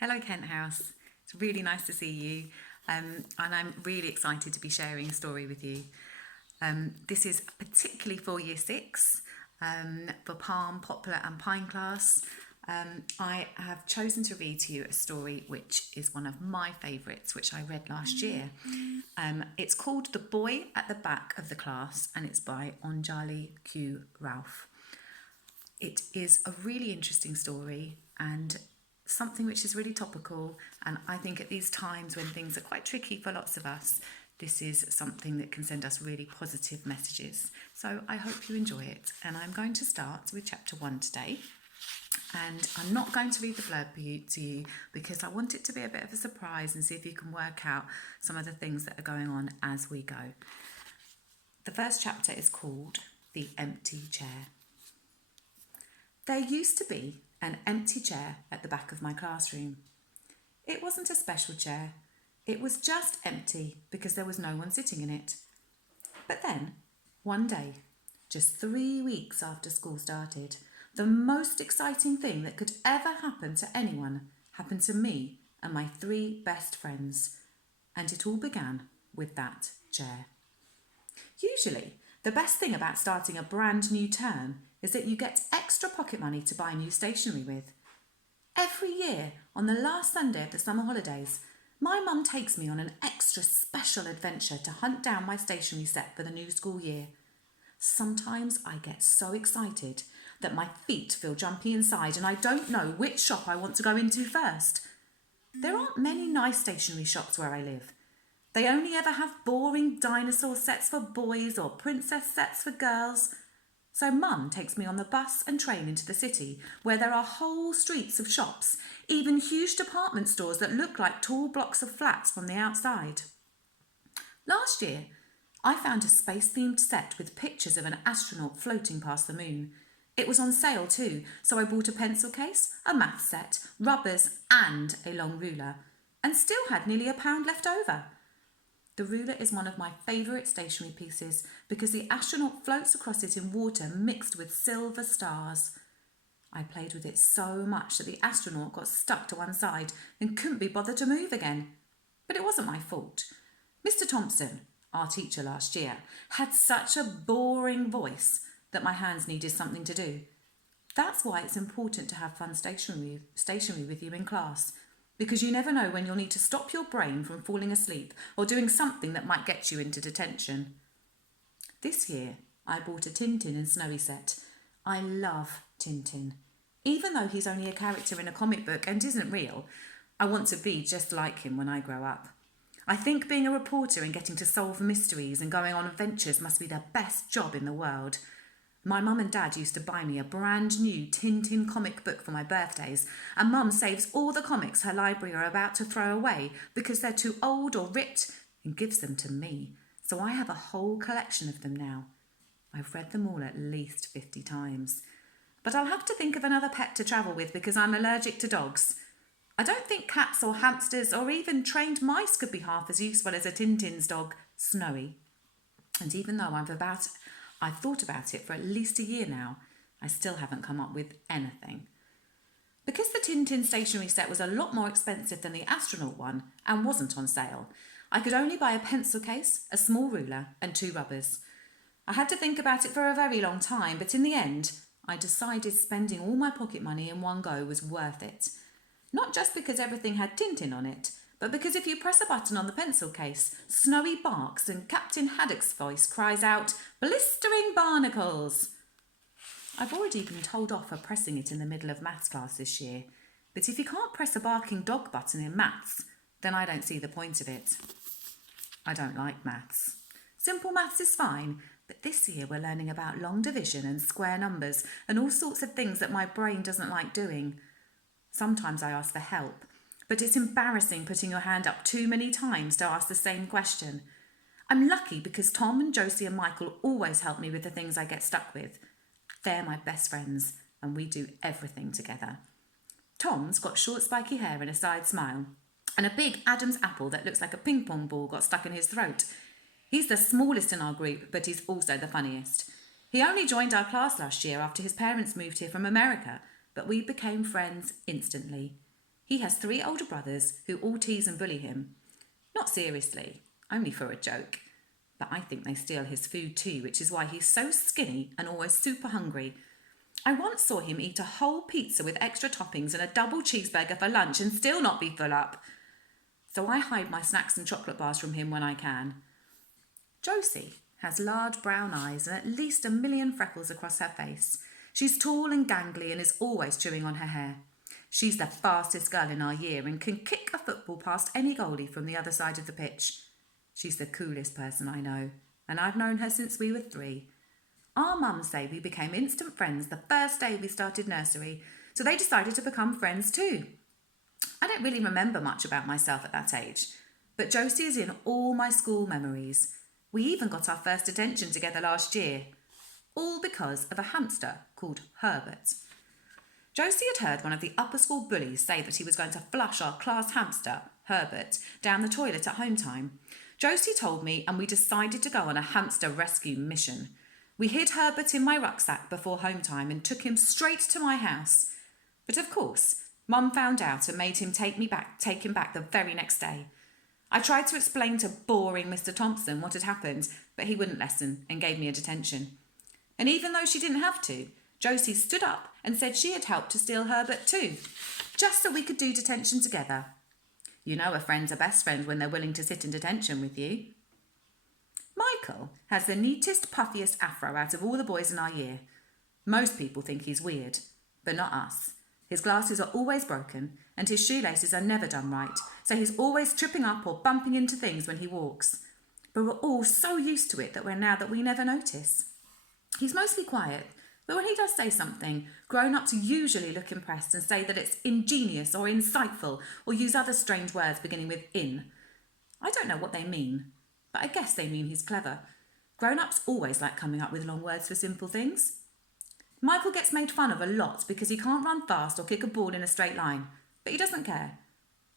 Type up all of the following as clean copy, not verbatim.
Hello, Kent House. It's really nice to see you, and I'm really excited to be sharing a story with you. This is particularly for Year 6, for Palm, Poplar and Pine class. I have chosen to read to you a story which is one of my favourites, which I read last year. It's called The Boy at the Back of the Class, and it's by Anjali Q. Ralph. It is a really interesting story and something which is really topical, and I think at these times when things are quite tricky for lots of us, this is something that can send us really positive messages. So I hope you enjoy it, and I'm going to start with chapter 1 today. And I'm not going to read the blurb to you because I want it to be a bit of a surprise and see if you can work out some of the things that are going on as we go. The first chapter is called The Empty Chair. There used to be an empty chair at the back of my classroom. It wasn't a special chair. It was just empty because there was no one sitting in it. But then, one day, just 3 weeks after school started, the most exciting thing that could ever happen to anyone happened to me and my 3 best friends. And it all began with that chair. Usually, the best thing about starting a brand new term is that you get extra pocket money to buy new stationery with. Every year, on the last Sunday of the summer holidays, my mum takes me on an extra special adventure to hunt down my stationery set for the new school year. Sometimes I get so excited that my feet feel jumpy inside and I don't know which shop I want to go into first. There aren't many nice stationery shops where I live. They only ever have boring dinosaur sets for boys or princess sets for girls. So Mum takes me on the bus and train into the city, where there are whole streets of shops, even huge department stores that look like tall blocks of flats from the outside. Last year, I found a space-themed set with pictures of an astronaut floating past the moon. It was on sale too, so I bought a pencil case, a math set, rubbers and a long ruler, and still had nearly £1 left over. The ruler is one of my favourite stationery pieces because the astronaut floats across it in water mixed with silver stars. I played with it so much that the astronaut got stuck to one side and couldn't be bothered to move again. But it wasn't my fault. Mr. Thompson, our teacher last year, had such a boring voice that my hands needed something to do. That's why it's important to have fun stationery with you in class, because you never know when you'll need to stop your brain from falling asleep or doing something that might get you into detention. This year, I bought a Tintin and Snowy set. I love Tintin. Even though he's only a character in a comic book and isn't real, I want to be just like him when I grow up. I think being a reporter and getting to solve mysteries and going on adventures must be the best job in the world. My mum and dad used to buy me a brand new Tintin comic book for my birthdays, and Mum saves all the comics her library are about to throw away because they're too old or ripped and gives them to me. So I have a whole collection of them now. I've read them all at least 50 times. But I'll have to think of another pet to travel with because I'm allergic to dogs. I don't think cats or hamsters or even trained mice could be half as useful as a Tintin's dog, Snowy. And even though I've thought about it for at least a year now, I still haven't come up with anything. Because the Tintin stationery set was a lot more expensive than the astronaut one and wasn't on sale, I could only buy a pencil case, a small ruler and 2 rubbers. I had to think about it for a very long time, but in the end, I decided spending all my pocket money in one go was worth it. Not just because everything had Tintin on it, but because if you press a button on the pencil case, Snowy barks and Captain Haddock's voice cries out, "Blistering barnacles!" I've already been told off for pressing it in the middle of maths class this year, but if you can't press a barking dog button in maths, then I don't see the point of it. I don't like maths. Simple maths is fine, but this year we're learning about long division and square numbers and all sorts of things that my brain doesn't like doing. Sometimes I ask for help, but it's embarrassing putting your hand up too many times to ask the same question. I'm lucky because Tom and Josie and Michael always help me with the things I get stuck with. They're my best friends and we do everything together. Tom's got short spiky hair and a side smile, and a big Adam's apple that looks like a ping pong ball got stuck in his throat. He's the smallest in our group, but he's also the funniest. He only joined our class last year after his parents moved here from America, but we became friends instantly. He has 3 older brothers who all tease and bully him. Not seriously, only for a joke. But I think they steal his food too, which is why he's so skinny and always super hungry. I once saw him eat a whole pizza with extra toppings and a double cheeseburger for lunch and still not be full up. So I hide my snacks and chocolate bars from him when I can. Josie has large brown eyes and at least 1 million freckles across her face. She's tall and gangly and is always chewing on her hair. She's the fastest girl in our year and can kick a football past any goalie from the other side of the pitch. She's the coolest person I know, and I've known her since we were 3. Our mums say we became instant friends the first day we started nursery, so they decided to become friends too. I don't really remember much about myself at that age, but Josie is in all my school memories. We even got our first detention together last year, all because of a hamster called Herbert. Josie had heard one of the upper school bullies say that he was going to flush our class hamster, Herbert, down the toilet at home time. Josie told me and we decided to go on a hamster rescue mission. We hid Herbert in my rucksack before home time and took him straight to my house. But of course, Mum found out and made him take him back the very next day. I tried to explain to boring Mr. Thompson what had happened, but he wouldn't listen and gave me a detention. And even though she didn't have to, Josie stood up and said she had helped to steal Herbert too, just so we could do detention together. You know a friend's a best friend when they're willing to sit in detention with you. Michael has the neatest, puffiest afro out of all the boys in our year. Most people think he's weird, but not us. His glasses are always broken and his shoelaces are never done right, so he's always tripping up or bumping into things when he walks. But we're all so used to it that we never notice. He's mostly quiet, but when he does say something, grown-ups usually look impressed and say that it's ingenious or insightful or use other strange words beginning with in. I don't know what they mean, but I guess they mean he's clever. Grown-ups always like coming up with long words for simple things. Michael gets made fun of a lot because he can't run fast or kick a ball in a straight line, but he doesn't care.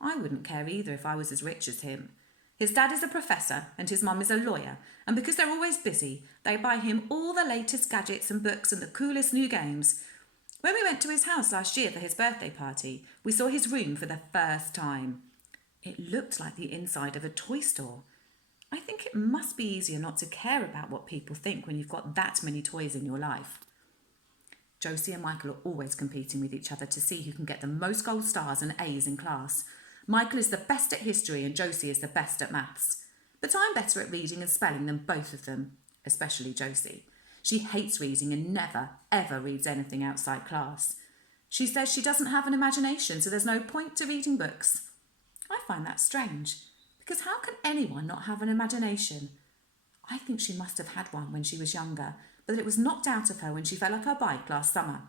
I wouldn't care either if I was as rich as him. His dad is a professor and his mum is a lawyer, and because they're always busy, they buy him all the latest gadgets and books and the coolest new games. When we went to his house last year for his birthday party, we saw his room for the first time. It looked like the inside of a toy store. I think it must be easier not to care about what people think when you've got that many toys in your life. Josie and Michael are always competing with each other to see who can get the most gold stars and A's in class. Michael is the best at history and Josie is the best at maths. But I'm better at reading and spelling than both of them, especially Josie. She hates reading and never, ever reads anything outside class. She says she doesn't have an imagination, so there's no point to reading books. I find that strange, because how can anyone not have an imagination? I think she must have had one when she was younger, but it was knocked out of her when she fell off her bike last summer.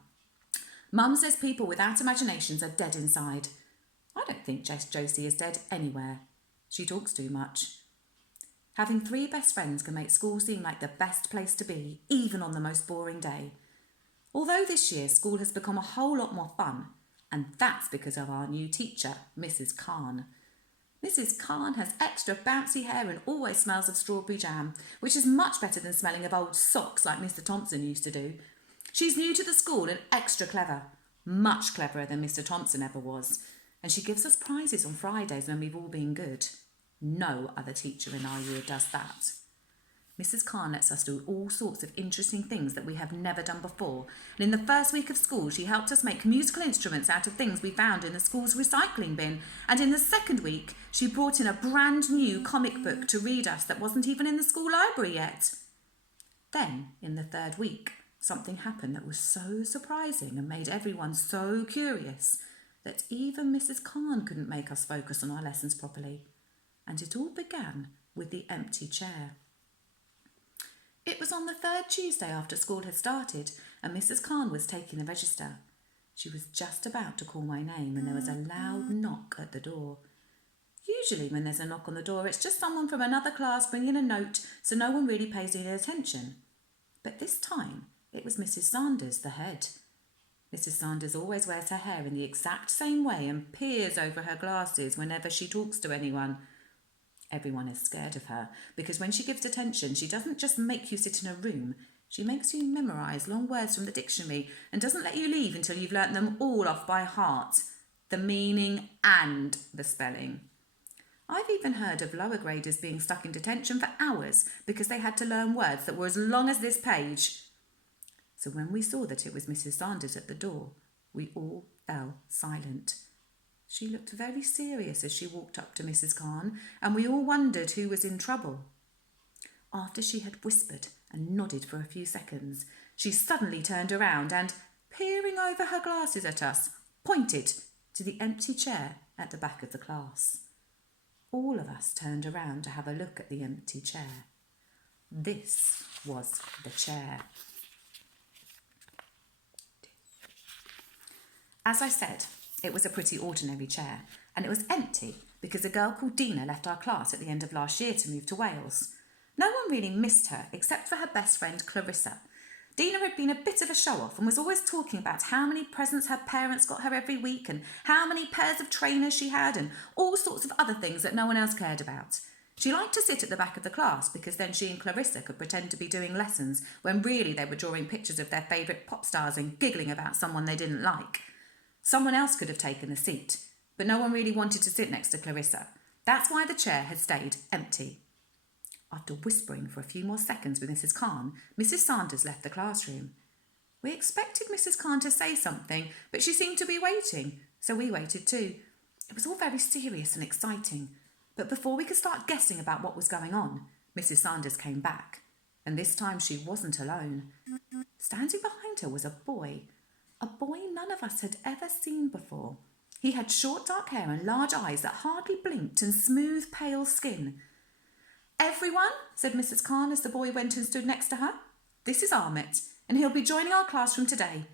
Mum says people without imaginations are dead inside. I don't think Josie is dead anywhere. She talks too much. Having 3 best friends can make school seem like the best place to be, even on the most boring day. Although this year school has become a whole lot more fun, and that's because of our new teacher, Mrs. Khan. Mrs. Khan has extra bouncy hair and always smells of strawberry jam, which is much better than smelling of old socks like Mr. Thompson used to do. She's new to the school and extra clever, much cleverer than Mr. Thompson ever was, and she gives us prizes on Fridays when we've all been good. No other teacher in our year does that. Mrs. Khan lets us do all sorts of interesting things that we have never done before, and in the first week of school she helped us make musical instruments out of things we found in the school's recycling bin, and in the second week she brought in a brand new comic book to read us that wasn't even in the school library yet. Then, in the third week, something happened that was so surprising and made everyone so curious that even Mrs. Khan couldn't make us focus on our lessons properly, and it all began with the empty chair. It was on the 3rd Tuesday after school had started, and Mrs. Khan was taking the register. She was just about to call my name when there was a loud knock at the door. Usually when there's a knock on the door, it's just someone from another class bringing a note, so no one really pays any attention. But this time, it was Mrs. Sanders, the head. Mrs. Sanders always wears her hair in the exact same way and peers over her glasses whenever she talks to anyone. Everyone is scared of her, because when she gives attention, she doesn't just make you sit in a room. She makes you memorise long words from the dictionary and doesn't let you leave until you've learnt them all off by heart. the meaning and the spelling. I've even heard of lower graders being stuck in detention for hours because they had to learn words that were as long as this page. So when we saw that it was Mrs. Sanders at the door, we all fell silent. She looked very serious as she walked up to Mrs. Khan, and we all wondered who was in trouble. After she had whispered and nodded for a few seconds, she suddenly turned around and, peering over her glasses at us, pointed to the empty chair at the back of the class. All of us turned around to have a look at the empty chair. This was the chair. As I said, it was a pretty ordinary chair, and it was empty because a girl called Dina left our class at the end of last year to move to Wales. No one really missed her except for her best friend Clarissa. Dina had been a bit of a show-off and was always talking about how many presents her parents got her every week and how many pairs of trainers she had and all sorts of other things that no one else cared about. She liked to sit at the back of the class because then she and Clarissa could pretend to be doing lessons when really they were drawing pictures of their favourite pop stars and giggling about someone they didn't like. Someone else could have taken the seat, but no one really wanted to sit next to Clarissa. That's why the chair had stayed empty. After whispering for a few more seconds with Mrs. Khan, Mrs. Sanders left the classroom. We expected Mrs. Khan to say something, but she seemed to be waiting, so we waited too. It was all very serious and exciting, but before we could start guessing about what was going on, Mrs. Sanders came back, and this time she wasn't alone. Standing behind her was a boy none of us had ever seen before. He had short dark hair and large eyes that hardly blinked and smooth pale skin. "Everyone," said Mrs. Khan as the boy went and stood next to her, "this is Ahmet, and he'll be joining our classroom today.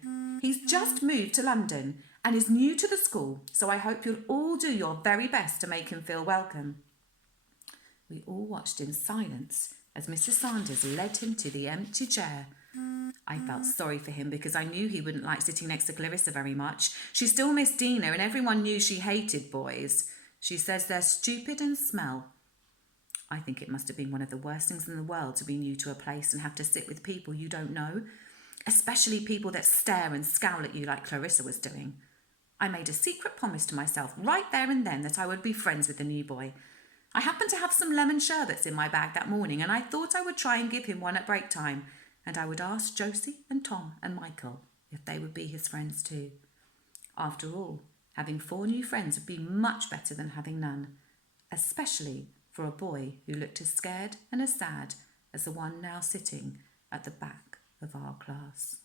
He's just moved to London and is new to the school, so I hope you'll all do your very best to make him feel welcome." We all watched in silence as Mrs. Sanders led him to the empty chair. I felt sorry for him because I knew he wouldn't like sitting next to Clarissa very much. She still missed Dina and everyone knew she hated boys. She says they're stupid and smell. I think it must have been one of the worst things in the world to be new to a place and have to sit with people you don't know, especially people that stare and scowl at you like Clarissa was doing. I made a secret promise to myself right there and then that I would be friends with the new boy. I happened to have some lemon sherbets in my bag that morning and I thought I would try and give him one at break time, and I would ask Josie and Tom and Michael if they would be his friends too. After all, having 4 new friends would be much better than having none, especially for a boy who looked as scared and as sad as the one now sitting at the back of our class.